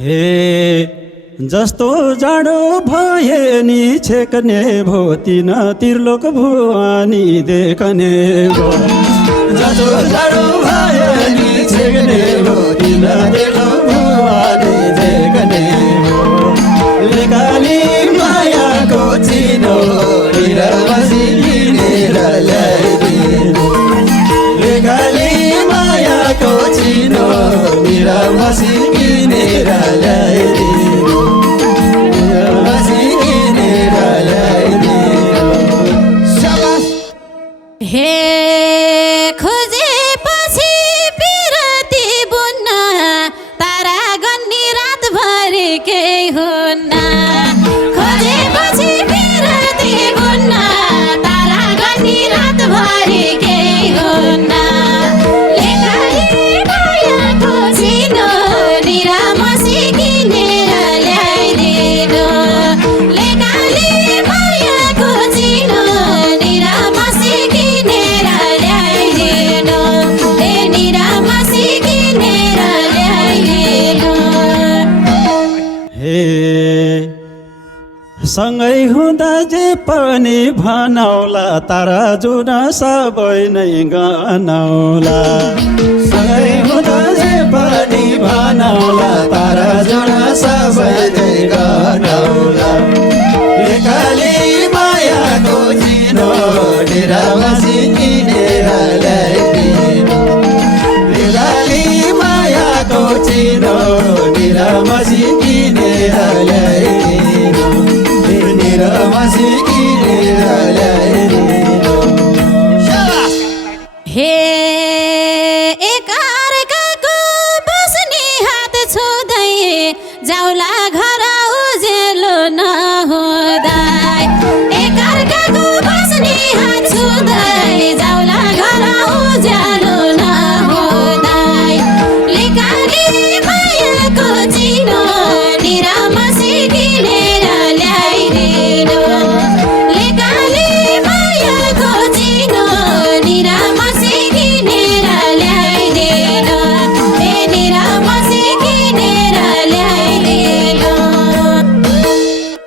हे जस्तो जाडो भए नि छेक्ने भो तिन त्रिलोक भुवानी देखने भो जस्तो जाडो भए नि छेक्ने भो तिन त्रिलोक भुवानी देखने भो लेकाली मायाको चिनो निरवसी किनेर ल्याइदिनु लेकाली मायाको चिनो निरवसी किनेर ल्याइदिनु निरवसी किनेर ल्याइदिनु हे खोजेपछि पिरती बुन्न तारा गन्नी रातभरि केही हुन्न खोजेपछि पिरती बुन्न तारा गन्नी रातभरि केही हुन्न लेकाली मायाको चिनो निरामसी किनेर ल्याइदिनु लेकाली मायाको चिनो निरामसी किनेर ल्याइदिनु निरामसी किनेर ल्याइदिनु हे सँगै हुँदा जे पनि भनाउला तारा जुन सबै नै गनाउला सँगै हुँदा जे पनि भनाउला तारा जुन सबै नै गनाउला लेकाली मायाको चिनो निरामसी किनेर ल्याइदिनु लेकाली मायाको चिनो निरामसी किनेर ल्याइदिनु निरामसी किनेर ल्याइदिनु हे एकअर्काको बस्ने हात छुँदै जाउला घर